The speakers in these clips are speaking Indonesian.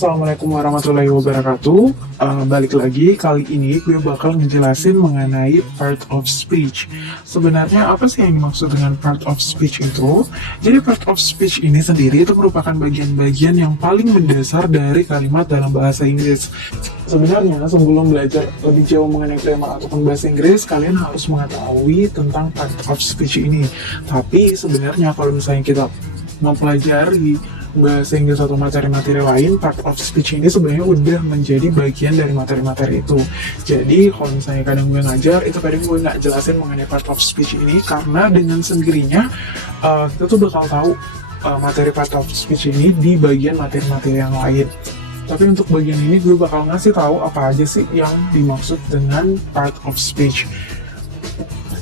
Assalamualaikum warahmatullahi wabarakatuh. Balik lagi, kali ini gue bakal ngejelasin mengenai part of speech. Sebenarnya apa sih yang dimaksud dengan part of speech itu? Jadi part of speech ini sendiri itu merupakan bagian-bagian yang paling mendasar dari kalimat dalam bahasa Inggris. Sebenarnya sebelum belajar lebih jauh mengenai grammar ataupun bahasa Inggris, kalian harus mengetahui tentang part of speech ini. Tapi sebenarnya kalau misalnya kita mempelajari bahasa Inggris atau materi-materi lain, part of speech ini sebenarnya udah menjadi bagian dari materi-materi itu. Jadi kalau misalnya kadang gue ngajar, itu kadang gue nggak jelasin mengenai part of speech ini, karena dengan sendirinya kita tuh bakal tahu materi part of speech ini di bagian materi-materi yang lain. Tapi untuk bagian ini gue bakal ngasih tahu apa aja sih yang dimaksud dengan part of speech.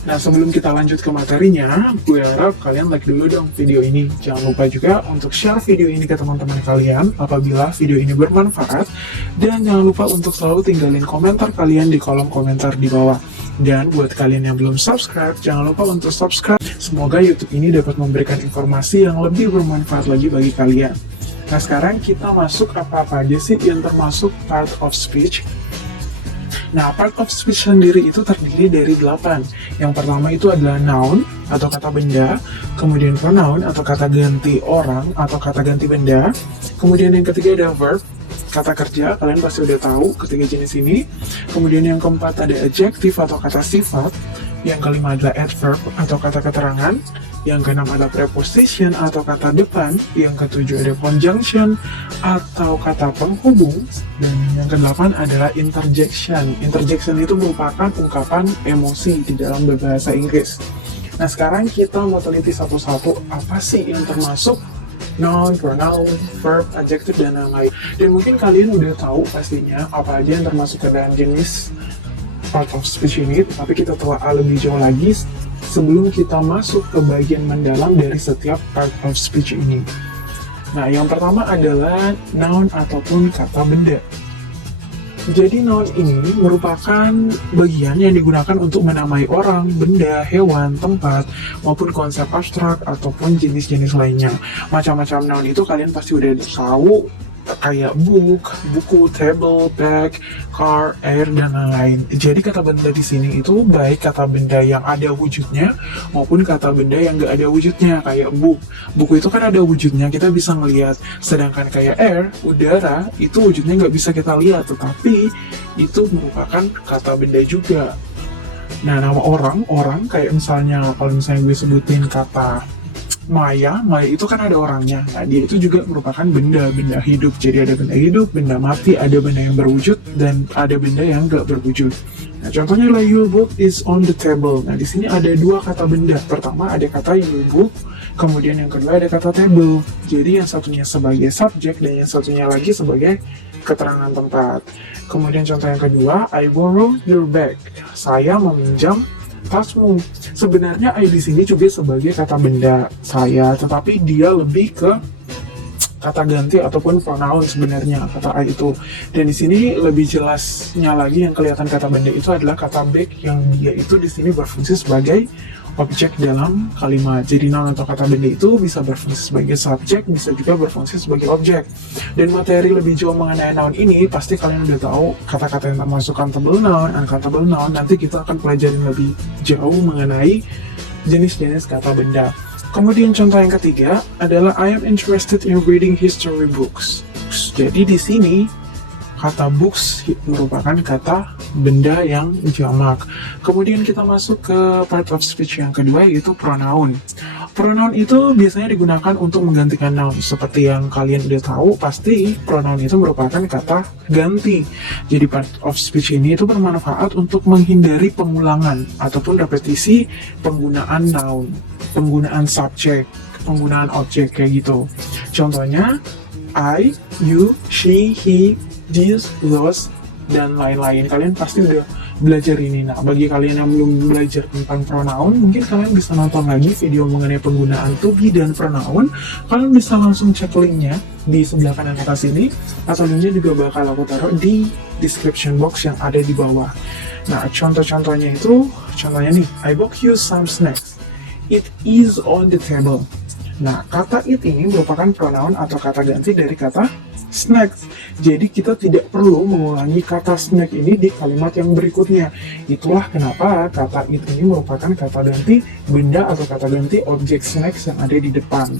Nah, sebelum kita lanjut ke materinya, gue harap kalian like dulu dong video ini. Jangan lupa juga untuk share video ini ke teman-teman kalian apabila video ini bermanfaat. Dan jangan lupa untuk selalu tinggalin komentar kalian di kolom komentar di bawah. Dan buat kalian yang belum subscribe, jangan lupa untuk subscribe. Semoga YouTube ini dapat memberikan informasi yang lebih bermanfaat lagi bagi kalian. Nah, sekarang kita masuk apa-apa aja sih yang termasuk part of speech. Nah, part of speech sendiri itu terdiri dari 8. Yang pertama itu adalah noun atau kata benda, kemudian pronoun atau kata ganti orang atau kata ganti benda, kemudian yang ketiga ada verb, kata kerja, kalian pasti udah tahu ketiga jenis ini. Kemudian yang keempat ada adjective atau kata sifat, yang kelima adalah adverb atau kata keterangan, yang keenam ada preposition atau kata depan, yang ketujuh ada conjunction atau kata penghubung, dan yang kedelapan adalah interjection. Interjection itu merupakan ungkapan emosi di dalam berbahasa Inggris. Nah, sekarang kita mau teliti satu-satu apa sih yang termasuk noun, pronoun, verb, adjective, dan lain-lain. Dan mungkin kalian udah tahu pastinya apa aja yang termasuk ke dalam jenis part of speech ini, tapi kita telah lebih jauh lagi sebelum kita masuk ke bagian mendalam dari setiap part of speech ini. Nah, yang pertama adalah noun ataupun kata benda. Jadi noun ini merupakan bagian yang digunakan untuk menamai orang, benda, hewan, tempat, maupun konsep abstrak ataupun jenis-jenis lainnya. Macam-macam noun itu kalian pasti udah tahu, kayak book, buku, table, bag, car, air, dan lain-lain. Jadi kata benda di sini itu baik kata benda yang ada wujudnya maupun kata benda yang nggak ada wujudnya, kayak book. Buku itu kan ada wujudnya, kita bisa ngelihat. Sedangkan kayak air, udara, itu wujudnya nggak bisa kita lihat, tetapi itu merupakan kata benda juga. Nah, nama orang kayak misalnya, kalau misalnya gue sebutin kata Maya itu kan ada orangnya. Nah, dia itu juga merupakan benda hidup. Jadi ada benda hidup, benda mati, ada benda yang berwujud, dan ada benda yang nggak berwujud. Nah, contohnya adalah your book is on the table. Nah, di sini ada dua kata benda. Pertama ada kata your book, kemudian yang kedua ada kata table. Jadi yang satunya sebagai subjek dan yang satunya lagi sebagai keterangan tempat. Kemudian contoh yang kedua, I borrow your bag. Saya meminjam tasmu. Sebenarnya I di sini juga sebagai kata benda saya, tetapi dia lebih ke kata ganti ataupun pronoun sebenarnya kata I itu. Dan di sini lebih jelasnya lagi yang kelihatan kata benda itu adalah kata bag, yang dia itu di sini berfungsi sebagai objek dalam kalimat. Jadi noun atau kata benda itu bisa berfungsi sebagai subjek, bisa juga berfungsi sebagai objek. Dan materi lebih jauh mengenai noun ini pasti kalian udah tahu kata-kata yang termasuk countable noun, uncountable noun. Nanti kita akan pelajarin lebih jauh mengenai jenis-jenis kata benda. Kemudian contoh yang ketiga adalah I am interested in reading history books. Jadi di sini kata books merupakan kata benda yang jamak. Kemudian kita masuk ke part of speech yang kedua, yaitu pronoun. Pronoun itu biasanya digunakan untuk menggantikan noun. Seperti yang kalian udah tahu, pasti pronoun itu merupakan kata ganti. Jadi part of speech ini itu bermanfaat untuk menghindari pengulangan ataupun repetisi penggunaan noun, penggunaan subjek, penggunaan objek kayak gitu. Contohnya I, you, she, he, these, those, dan lain-lain. Kalian pasti udah belajar ini. Nah, bagi kalian yang belum belajar tentang pronoun, mungkin kalian bisa nonton lagi video mengenai penggunaan to be dan pronoun. Kalian bisa langsung cek linknya di sebelah kanan atas ini, atau linknya juga bakal aku taruh di description box yang ada di bawah. Nah, contoh-contohnya itu, contohnya nih, I bought you some snacks. It is on the table. Nah, kata it ini merupakan pronoun atau kata ganti dari kata snack. Jadi kita tidak perlu mengulangi kata snack ini di kalimat yang berikutnya. Itulah kenapa kata it ini merupakan kata ganti benda atau kata ganti objek snacks yang ada di depan.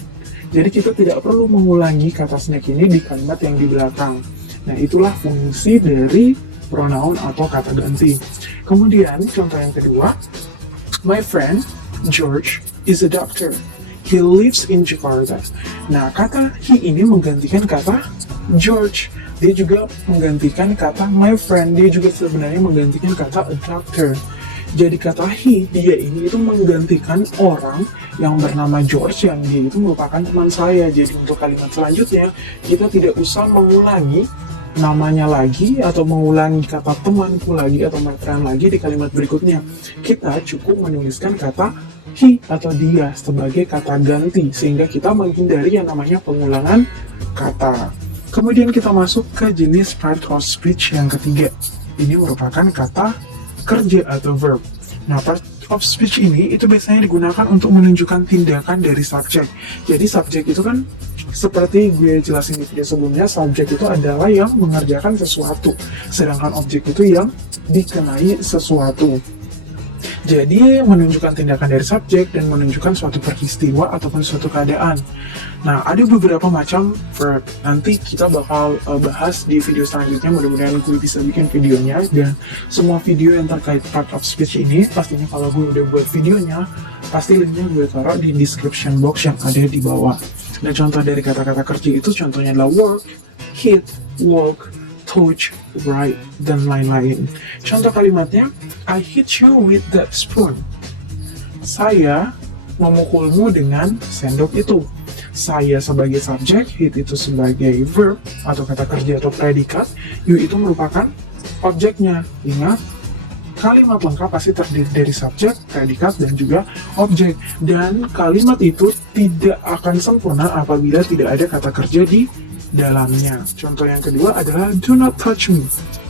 Jadi kita tidak perlu mengulangi kata snack ini di kalimat yang di belakang. Nah, itulah fungsi dari pronoun atau kata ganti. Kemudian contoh yang kedua, my friend George is a doctor. He lives in Jakarta. Nah, kata he ini menggantikan kata George. Dia juga menggantikan kata my friend. Dia juga sebenarnya menggantikan kata a doctor. Jadi kata he, dia ini itu menggantikan orang yang bernama George, yang dia itu merupakan teman saya. Jadi untuk kalimat selanjutnya, kita tidak usah mengulangi namanya lagi atau mengulangi kata temanku lagi atau my friend lagi di kalimat berikutnya. Kita cukup menuliskan kata he atau dia sebagai kata ganti sehingga kita menghindari yang namanya pengulangan kata. Kemudian kita masuk ke jenis part of speech yang ketiga. Ini merupakan kata kerja atau verb. Nah, part of speech ini itu biasanya digunakan untuk menunjukkan tindakan dari subjek. Jadi subjek itu kan seperti gue jelasin di video sebelumnya, subjek itu adalah yang mengerjakan sesuatu, sedangkan objek itu yang dikenai sesuatu. Jadi menunjukkan tindakan dari subjek dan menunjukkan suatu peristiwa ataupun suatu keadaan. Nah, ada beberapa macam verb. Nanti kita bakal bahas di video selanjutnya. Mudah-mudahan gue bisa bikin videonya. Dan semua video yang terkait part of speech ini, pastinya kalau gue udah buat videonya, pasti linknya gue taruh di description box yang ada di bawah. Nah, contoh dari kata-kata kerja itu contohnya adalah work, hit, walk, touch, write, dan lain-lain. Contoh kalimatnya, I hit you with that spoon. Saya memukulmu dengan sendok itu. Saya sebagai subjek, hit itu sebagai verb atau kata kerja atau predikat, you itu merupakan objeknya. Ingat, kalimat lengkap pasti terdiri dari subjek, predikat, dan juga objek. Dan kalimat itu tidak akan sempurna apabila tidak ada kata kerja di dalamnya. Contoh yang kedua adalah do not touch me.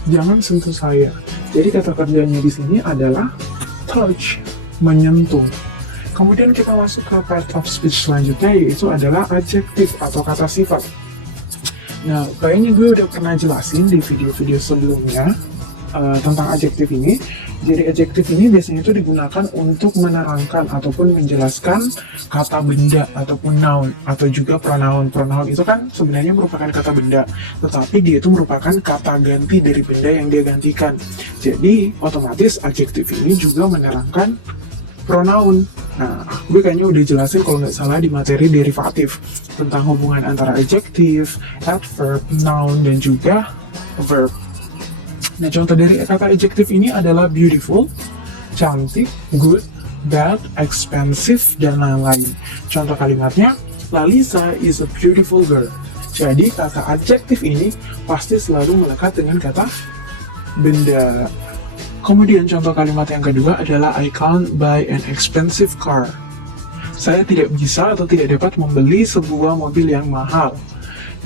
Jangan sentuh saya. Jadi kata kerjanya di sini adalah touch, menyentuh. Kemudian kita masuk ke part of speech selanjutnya, yaitu adalah adjektif atau kata sifat. Nah, kayaknya gue udah pernah jelasin di video-video sebelumnya tentang adjektif ini. Jadi adjektif ini biasanya itu digunakan untuk menerangkan ataupun menjelaskan kata benda ataupun noun atau juga pronoun. Pronoun itu kan sebenarnya merupakan kata benda, tetapi dia itu merupakan kata ganti dari benda yang dia gantikan. Jadi otomatis adjektif ini juga menerangkan pronoun. Nah, gue kayaknya udah jelasin kalau nggak salah di materi derivatif tentang hubungan antara adjektif, adverb, noun, dan juga verb. Nah, contoh dari kata adjektif ini adalah beautiful, cantik, good, bad, expensive, dan lain-lain. Contoh kalimatnya, Lalisa is a beautiful girl. Jadi, kata adjektif ini pasti selalu melekat dengan kata benda. Kemudian contoh kalimat yang kedua adalah I can't buy an expensive car. Saya tidak bisa atau tidak dapat membeli sebuah mobil yang mahal.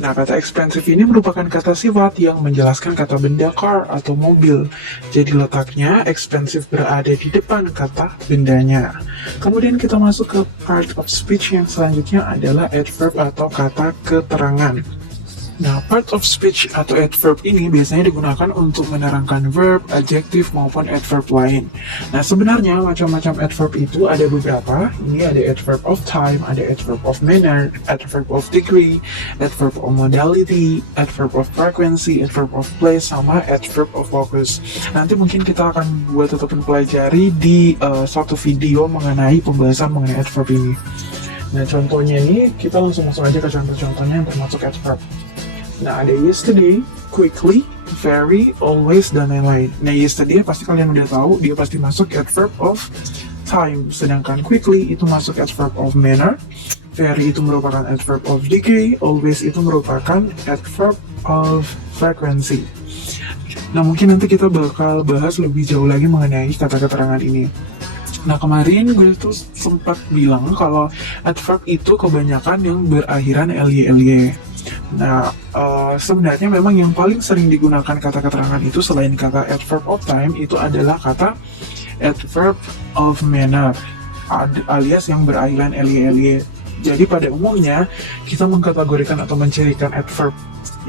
Nah, kata expensive ini merupakan kata sifat yang menjelaskan kata benda car atau mobil. Jadi letaknya expensive berada di depan kata bendanya. Kemudian kita masuk ke part of speech yang selanjutnya adalah adverb atau kata keterangan. Nah, part of speech atau adverb ini biasanya digunakan untuk menerangkan verb, adjektif, maupun adverb lain. Nah, sebenarnya macam-macam adverb itu ada beberapa. Ini ada adverb of time, ada adverb of manner, adverb of degree, adverb of modality, adverb of frequency, adverb of place, sama adverb of focus. Nanti mungkin kita akan buat ataupun pelajari di suatu video mengenai pembahasan mengenai adverb ini. Nah, contohnya ini kita langsung masuk aja ke contoh-contohnya yang termasuk adverb. Nah, ada yesterday, quickly, very, always, dan lain-lain. Nah, yesterday pasti kalian udah tahu, dia pasti masuk adverb of time. Sedangkan quickly itu masuk adverb of manner, very itu merupakan adverb of degree, always itu merupakan adverb of frequency. Nah, mungkin nanti kita bakal bahas lebih jauh lagi mengenai kata keterangan ini. Nah, kemarin gue tuh sempat bilang kalau adverb itu kebanyakan yang berakhiran ly. Nah, sebenarnya memang yang paling sering digunakan kata keterangan itu selain kata adverb of time itu adalah kata adverb of manner alias yang berakhiran ly. Jadi pada umumnya kita mengkategorikan atau mencirikan adverb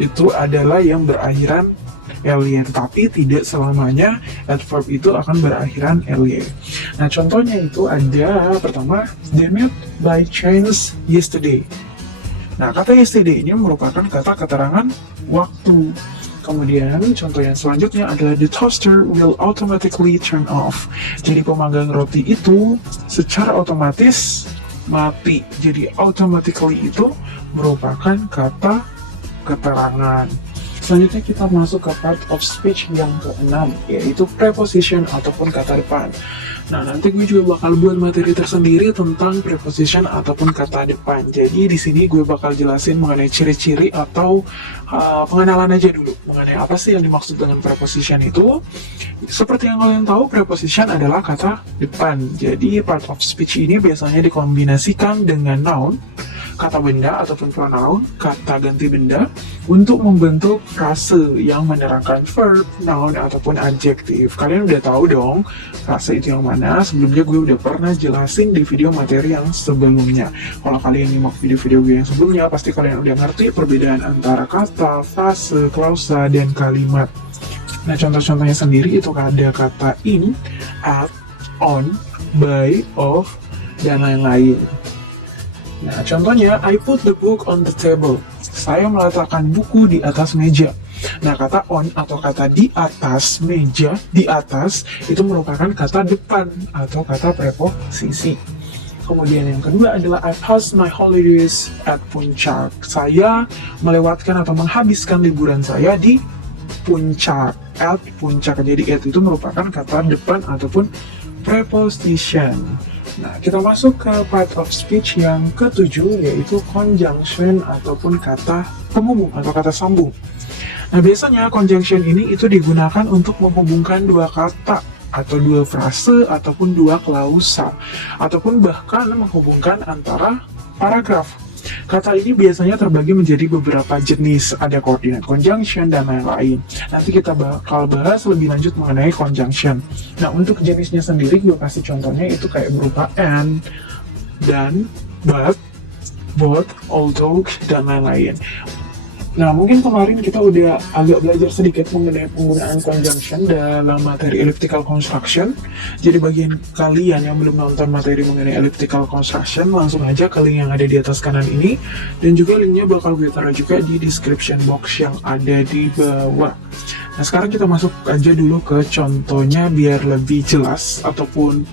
itu adalah yang berakhiran ly, tetapi tidak selamanya adverb itu akan berakhiran ly. Nah, contohnya itu ada pertama, they met by chance yesterday. Nah, kata yesterday ini merupakan kata keterangan waktu. Kemudian contoh yang selanjutnya adalah the toaster will automatically turn off. Jadi pemanggang roti itu secara otomatis mati. Jadi automatically itu merupakan kata keterangan. Selanjutnya kita masuk ke part of speech yang keenam, yaitu preposition ataupun kata depan. Nah, nanti gue juga bakal buat materi tersendiri tentang preposition ataupun kata depan. Jadi di sini gue bakal jelasin mengenai ciri-ciri atau pengenalan aja dulu mengenai apa sih yang dimaksud dengan preposition itu. Seperti yang kalian tahu, preposition adalah kata depan. Jadi part of speech ini biasanya dikombinasikan dengan noun, kata benda ataupun pronoun, kata ganti benda, untuk membentuk frase yang menerangkan verb, noun, ataupun adjektif. Kalian udah tahu dong frase itu yang mana. Sebelumnya gue udah pernah jelasin di video materi yang sebelumnya. Kalau kalian nyimak video-video gue yang sebelumnya, pasti kalian udah ngerti perbedaan antara kata, frase, klausa, dan kalimat. Nah, contoh-contohnya sendiri itu ada kata in, at, on, by, of, dan lain-lain. Nah, contohnya, I put the book on the table. Saya meletakkan buku di atas meja. Nah, kata on atau kata di atas meja, di atas, itu merupakan kata depan atau kata preposisi. Kemudian yang kedua adalah I passed my holidays at Puncak. Saya melewatkan atau menghabiskan liburan saya di Puncak. At Puncak. Jadi at itu merupakan kata depan ataupun preposition. Nah, kita masuk ke part of speech yang ketujuh, yaitu conjunction ataupun kata penghubung atau kata sambung. Nah, biasanya conjunction ini itu digunakan untuk menghubungkan dua kata atau dua frase ataupun dua klausa, ataupun bahkan menghubungkan antara paragraf. Kata ini biasanya terbagi menjadi beberapa jenis, ada coordinate conjunction dan lain-lain. Nanti kita bakal bahas lebih lanjut mengenai conjunction. Nah, untuk jenisnya sendiri gue kasih contohnya itu kayak berupa and, dan, but, both, although, dan lain-lain. Nah, mungkin kemarin kita udah agak belajar sedikit mengenai penggunaan conjunction dalam materi elliptical construction. Jadi bagian kalian yang belum nonton materi mengenai elliptical construction, langsung aja ke link yang ada di atas kanan ini. Dan juga linknya bakal gue taruh juga di description box yang ada di bawah. Nah, sekarang kita masuk aja dulu ke contohnya biar lebih jelas, ataupun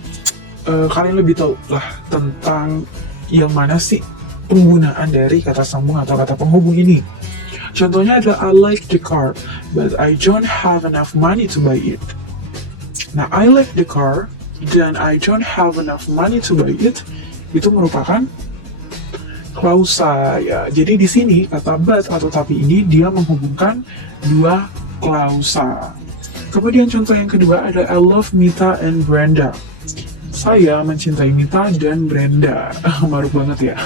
kalian lebih tahu lah tentang yang mana sih penggunaan dari kata sambung atau kata penghubung ini. Contohnya adalah I like the car, but I don't have enough money to buy it. Nah, I like the car, dan I don't have enough money to buy it, itu merupakan klausa ya. Jadi di sini kata but atau tapi ini dia menghubungkan dua klausa. Kemudian contoh yang kedua ada I love Mita and Brenda. Saya mencintai Mita dan Brenda. Maruk banget ya.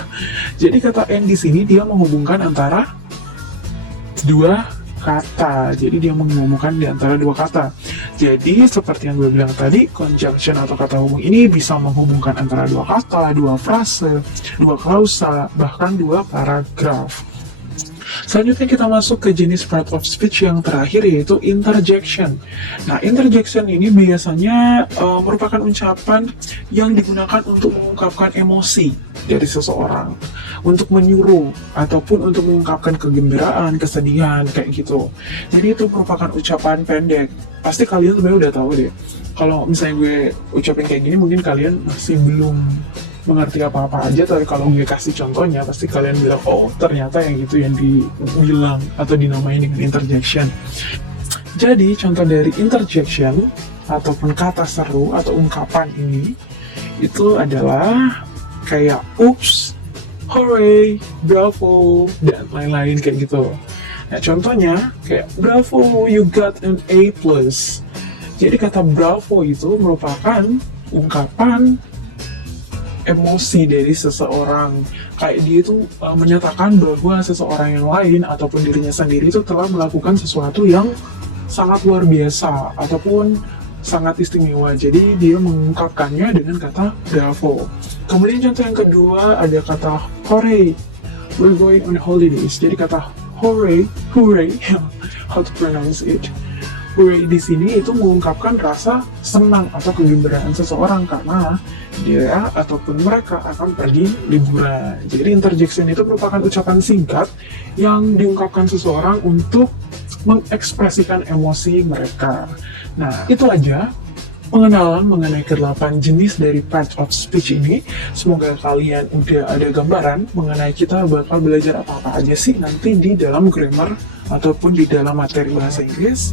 Jadi kata and di sini dia menghubungkan antara dua kata. Jadi dia menghubungkan di antara dua kata. Jadi seperti yang gue bilang tadi, conjunction atau kata hubung ini bisa menghubungkan antara dua kata, dua frase, dua klausa, bahkan dua paragraf. Selanjutnya kita masuk ke jenis part of speech yang terakhir, yaitu interjection. Nah, interjection ini biasanya merupakan ucapan yang digunakan untuk mengungkapkan emosi dari seseorang, untuk menyuruh ataupun untuk mengungkapkan kegembiraan, kesedihan, kayak gitu. Jadi itu merupakan ucapan pendek. Pasti kalian sebenarnya udah tahu deh. Kalau misalnya gue ucapin kayak gini, mungkin kalian masih belum mengerti apa-apa aja, tapi kalau gue kasih contohnya pasti kalian bilang, oh ternyata yang gitu yang dibilang atau dinamai dengan interjection. Jadi contoh dari interjection ataupun kata seru atau ungkapan ini itu adalah kayak oops, hooray, bravo, dan lain-lain kayak gitu. Nah, contohnya kayak bravo, you got an A+. Jadi kata bravo itu merupakan ungkapan emosi dari seseorang. Kayak dia itu menyatakan bahwa seseorang yang lain ataupun dirinya sendiri itu telah melakukan sesuatu yang sangat luar biasa ataupun sangat istimewa. Jadi dia mengungkapkannya dengan kata bravo. Kemudian contoh yang kedua ada kata hooray. We're going on holidays. Jadi kata hooray, hooray, how to pronounce it. Hooray di sini itu mengungkapkan rasa senang atau kegembiraan seseorang karena dia ataupun mereka akan pergi liburan. Jadi interjection itu merupakan ucapan singkat yang diungkapkan seseorang untuk mengekspresikan emosi mereka. Nah, itu aja pengenalan mengenai ke-8 jenis dari part of speech ini. Semoga kalian udah ada gambaran mengenai kita bakal belajar apa-apa aja sih nanti di dalam grammar ataupun di dalam materi bahasa Inggris.